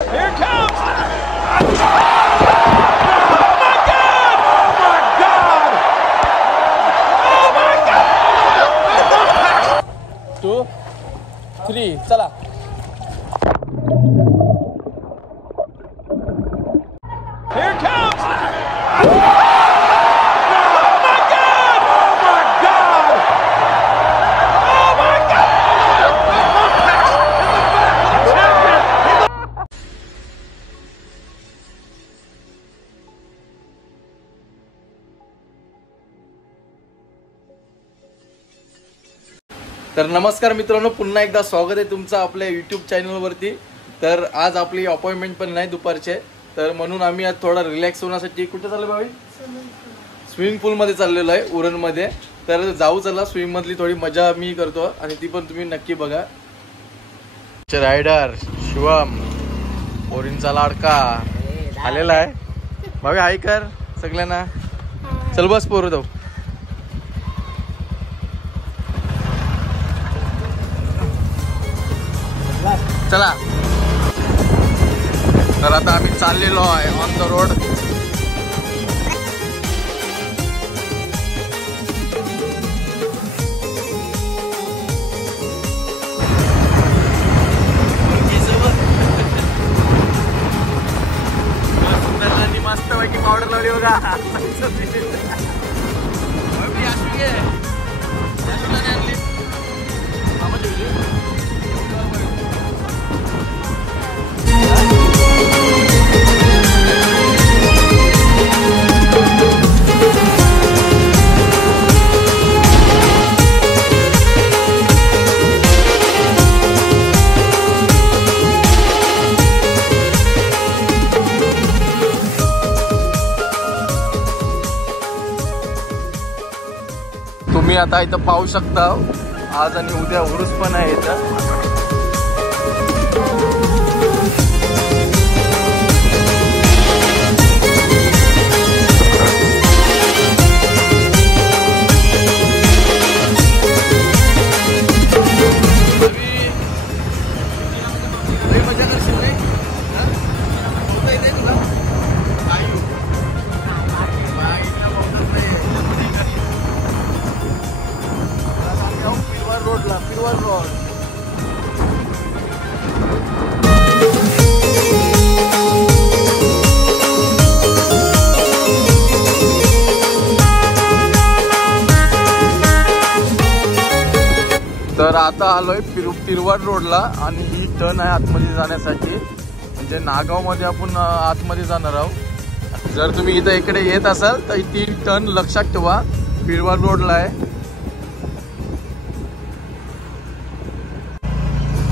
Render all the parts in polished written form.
Here comes. To three चला. Here comes. तर नमस्कार मित्रांनो, पुन्हा एकदा स्वागत आहे तुमचं आपल्या यूट्यूब चॅनलवरती. तर आज आपली अपॉइंटमेंट पण नाही दुपारचे, तर म्हणून आम्ही आज थोडा रिलॅक्स होण्यासाठी कुठे चाललो भाई? स्विमिंग पूलमध्ये चाललेलो आहे उरणमध्ये. तर जाऊ चला, स्विमिंग मधली थोडी मजा मी करतो आणि ती पण तुम्ही नक्की बघा. रायडर शिवम पोरींचा लाडका आलेला आहे. भावी हाय कर सगळ्यांना. चल बस पोरं जाऊ. चला. तर आता आम्ही चाललेलो आहे ऑन द रोड. मस्त पैकी पावडर लावली बघा. तुम्ही आता इथं पाहू शकता, आज आणि उद्या उरूस पण आहे इथं. तर आता आलोय पिरवाड रोडला आणि ही टर्न आहे आतमध्ये जाण्यासाठी, म्हणजे नागाव मध्ये आपण आतमध्ये जाणार आहोत. जर तुम्ही इथं इकडे येत असाल तर ती टर्न लक्षात ठेवा, पिरवाड रोडला आहे.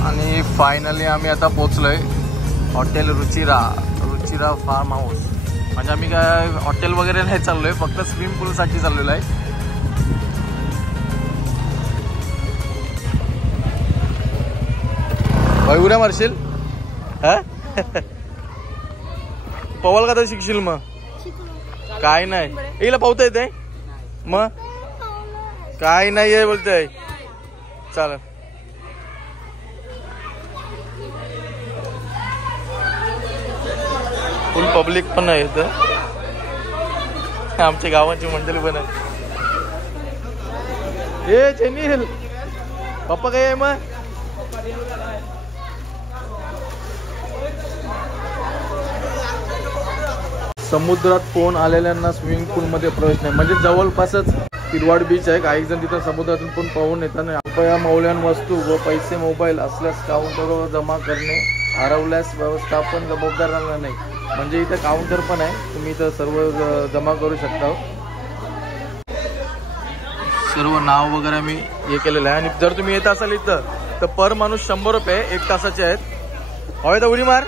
आणि फायनली आम्ही आता पोहोचलोय हॉटेल रुचिरा फार्म हाऊस. म्हणजे आम्ही काय हॉटेल वगैरे नाही चाललोय, फक्त स्विमिंग पूल साठी चाललेलो आहे. भाई उड्या मारशील? पवाल का तर शिकशील मग? काय नाही येईल पावता येते मग काय नाही आहे बोलतय. चालेल. फुल पब्लिक पण आहे इथं, आमच्या गावाची मंडळी पण आहे. ए चेनील पप्पा काय आहे मग? समुद्रात पोहून आलेल्यांना स्विमिंग पूल मध्ये प्रवेश नाही. म्हणजे जवळपासच पिरवाड बीच आहे. काही जण तिथं समुद्रातून पण पोहून येतात. कृपया मौल्यवान वस्तू व पैसे मोबाईल असल्यास काउंटरवर जमा करणे, हरवल्यास व्यवस्थापन जबाबदार राहणार नाही. म्हणजे इथं काउंटर पण आहे, तुम्ही इथं सर्व जमा करू शकता. सर्व नाव वगैरे मी हे केलेलं आहे. आणि जर तुम्ही येत असाल इथं तर पर माणूस 100 रुपये 1 तासाचे आहेत. हवे तर उडी मार.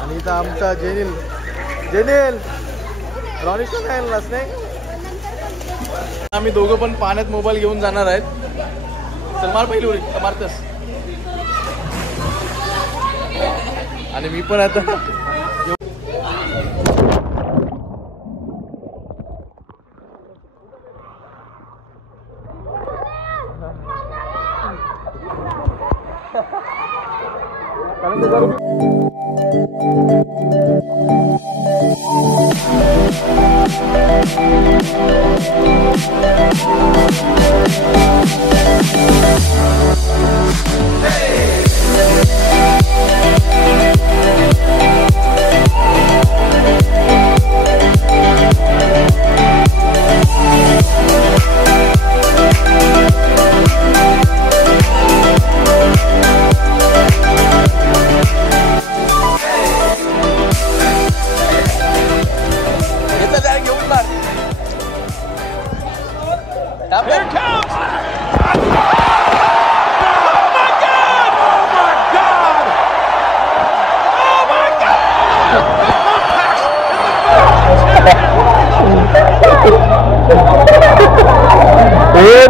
आणि इथं आमचा जेनिल रॉनिश नाही. आम्ही दोघं पण पाण्यात मोबाईल घेऊन जाणार आहेत. चल मार पहिली उडी मारतस. आणि मी पण आता Here comes!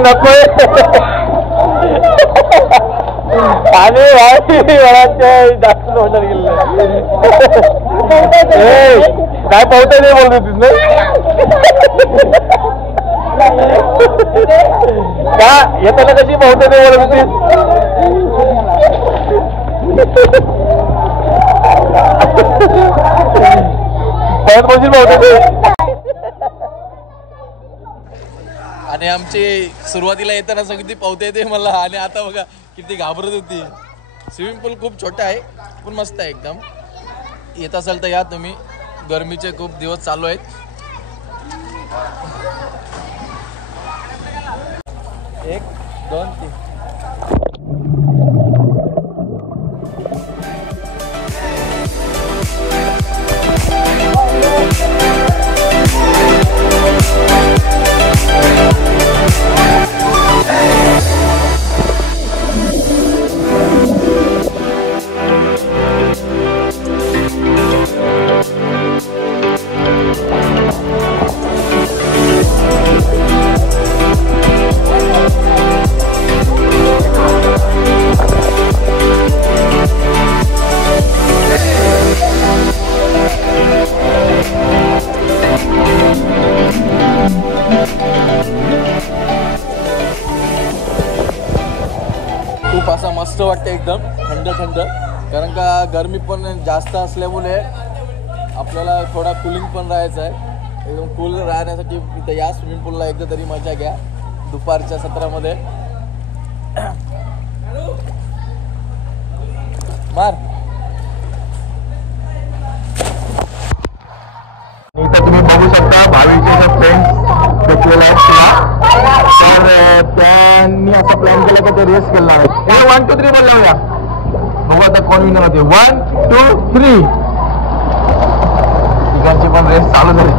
नको आणि जास्त ऑर्डर गेले काय पावते नाही बोलत होतीस ना का येताना कशी पावते नाही बोलत होतीस परत बोलशील पावते आणि आमची सुरुवातीला येताना सगळी पावते येते मला आणि आता बघा किती घाबरत होती. स्विमिंग पूल खूप छोटा आहे पण मस्त आहे एकदम. येत असाल तर या तुम्ही. गरमीचे खूप दिवस चालू आहेत. 1 2 3 खूप असा मस्त वाटतं एकदम थंड थंड. कारण का गरमी पण जास्त असल्यामुळे आपल्याला थोडा कूलिंग पण राहायचं आहे. एकदम कूल राहण्यासाठी इथं या स्विमिंग पूलला एकदा तरी मजा घ्या दुपारच्या सत्रामध्ये. मार इथं तुम्ही बघू शकता भावीचे फ्रेंड्स भेटलेले आहेत. तर त्यांनी असा प्लॅन केला का ते रेस केला आहे. 1 2 3 बोलला या बघू आता कोण विनर होते. 1 2 3 तिघांची पण रेस चालू झाली.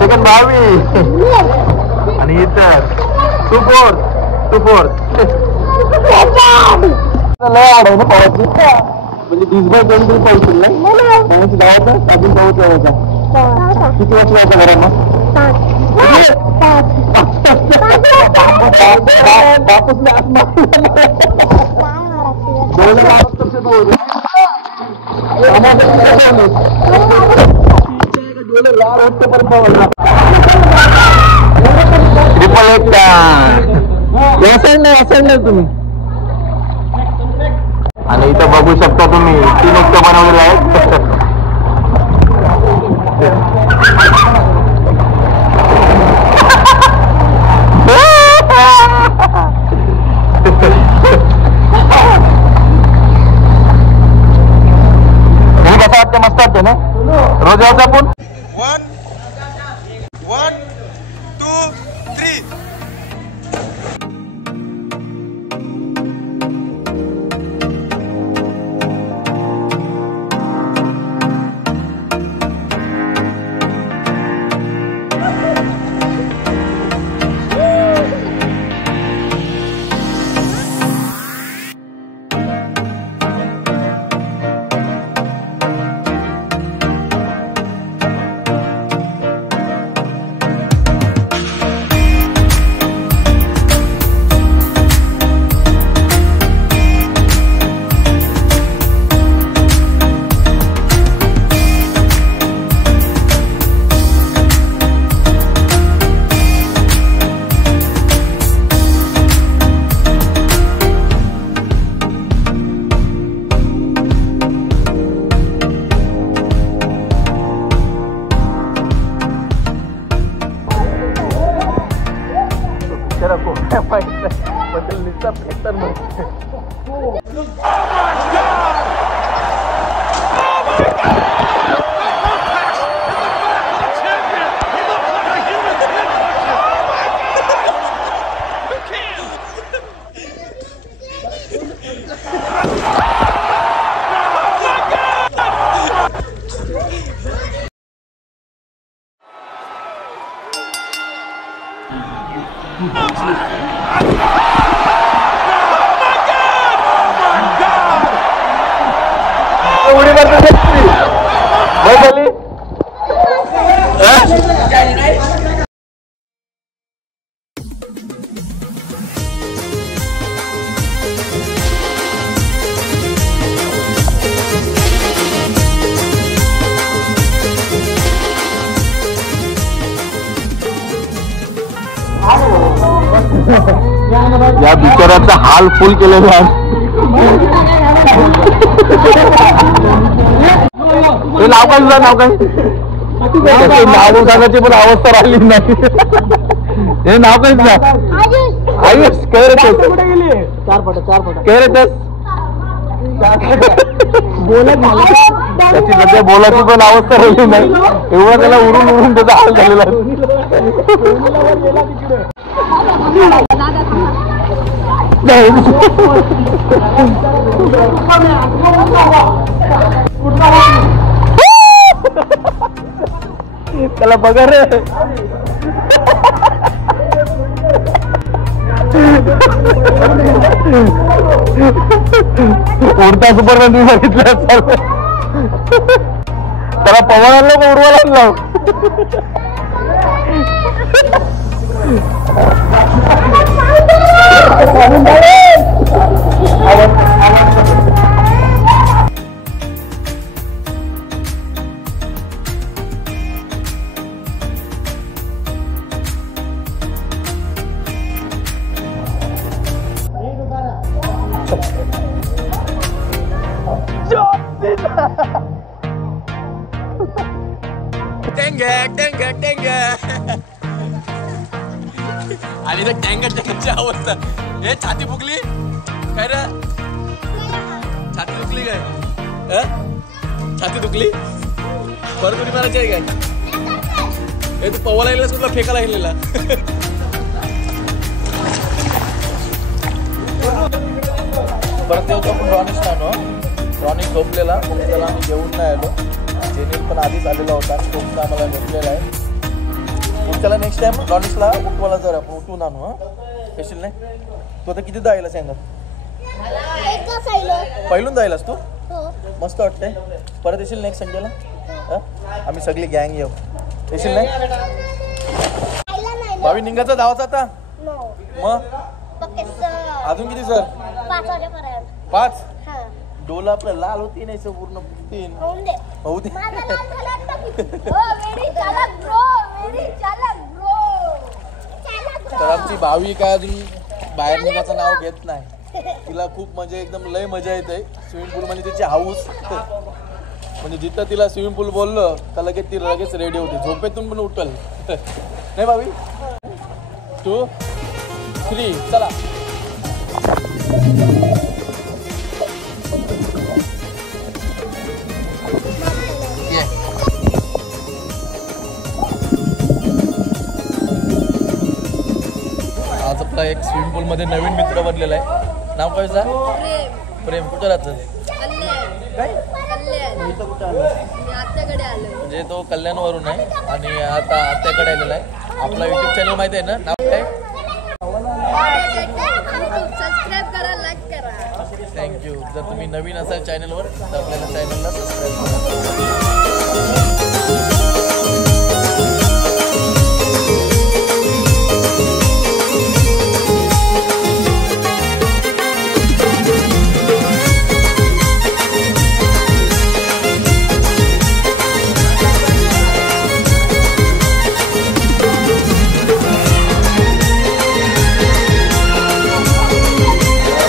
सेकंड भावी आणि इतर 2 4 लय आड आहे ना पावाची. म्हणजे दिसभर दोन दिवस पावशील ना पावाची गावात अजून पाऊस लावायचा. किती वर्ष लावायचा घरात मग ट्रिपल एक असेल नाही तुम्ही. आणि इथं बघू शकता तुम्ही 3 एकटे बनवलेले आहेत. कसं वाटतं? मस्त वाटतं ना रोज यायचं आपण. 1 1 2 3 तर काय माहित नाही पण त्याला नुसता फेकतात मग. उडी मारतो झाली. या बिचाराचा हाल फुल केलेला आहे. नाव काय तुझं नाव काय नाव सांगायची पण अवस्था राहिली नाही. हे नाव काय तुझं आयुष काय रे त्याची सध्या बोलायची पण अवस्था राहिली नाही. एवढं त्याला उडून उडून त्याचा हाल झालेला त्याला बघा रे. उडता सुपरमॅन तुम्ही बघितलं त्याला पवन आणलं का उडवायला आणलं. आणि टँगरची अवस्था. हे छाती फुगली काय रे. छाती दुखली काय. छाती दुखली परत उडी मारायची आहे काय. हे तू पवायला गेलास तुला फेकायला गेलेला. परत येऊ आपण रॉनिश आणू. रॉनिश झोपलेला मग त्याला आम्ही जेवून नाही आलो. जेनील पण आधीच आलेला होता. झोपता आम्हाला भेटलेला आहे. त्याला नेक्स्ट टाइम रॉनिशला उठवायला जर आपण उठवून आणू. हा स्पेशल नाही. तू आता किती जायला सांगा. पहिलून जायलास तू. मस्त वाटतंय. परत येशील नेक्स्ट संडेला. आम्ही सगळी गँग येऊ. येशील नाही. भावी निघायचा धावाचा आता मग अजून किती सर 5. डोला आपलं लाल होती नाही सर पूर्ण 3 होऊ दे. तर आमची भावी काय अजून बाहेर निघायचं नाव घेत नाही. तिला खूप म्हणजे एकदम लय मजा येते स्विमिंग पूल म्हणजे तिची हाऊस. म्हणजे जिथं तिला स्विमिंग पूल बोललं का लगेच ती लगेच रेडी होते. झोपेतून पण उठल नाही भावी. 2, 3 चला. आज आपला एक स्विमिंग पूल मध्ये नवीन मित्र बनलेला आहे. नाव काय तुझं. प्रेम. कुठं राहतं काय. म्हणजे तो कल्याणवरून आहे आणि आता आत्याकडे आलेला आहे. आपला युट्यूब चॅनल माहिती आहे ना. नाव काय. थँक्यू. जर तुम्ही नवीन असाल चॅनलवर तर आपल्याला चॅनलला सबस्क्राईब करा.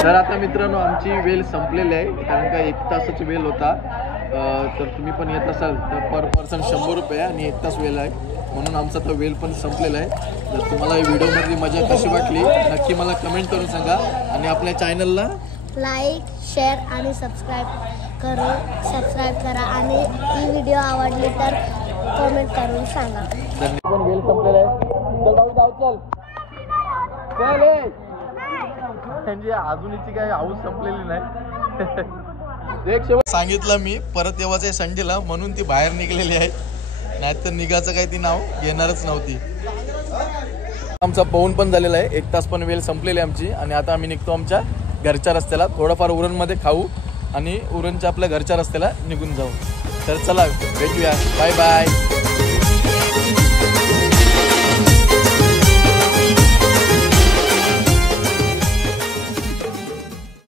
तर आता मित्रांनो आमची वेल संपलेली आहे कारण का 1 तासाची वेल होता. तर तुम्ही पण येत असाल तर पर पर्सन 100 रुपये आणि 1 तास वेल आहे. म्हणून आमचा तो वेल पण संपलेला आहे. जर तुम्हाला या व्हिडिओमधली मजा कशी वाटली नक्की मला कमेंट करून सांगा आणि आपल्या चॅनलला लाईक, शेअर आणि सबस्क्राईब करा आणि ही व्हिडिओ आवडली तर कमेंट करून सांगा. धन्यवाद. पण वेल संपलेला आहे. चल भाऊ जाऊ चल चल म्हणजे अजून हिची काय हाऊस संपलेली नाही. एक शेवट सांगितलं मी परत येवाचं आहे संडेला म्हणून ती बाहेर निघलेली आहे, नाहीतर निघाचं काही ती नाव घेणारच नव्हती. आमचा पवून पण झालेला आहे. 1 तास पण वेळ संपलेली आमची आणि आता आम्ही निघतो आमच्या घरच्या रस्त्याला. थोडंफार उरणमध्ये खाऊ आणि उरणच्या आपल्या घरच्या रस्त्याला निघून जाऊ. तर चला भेटूया. Bye bye.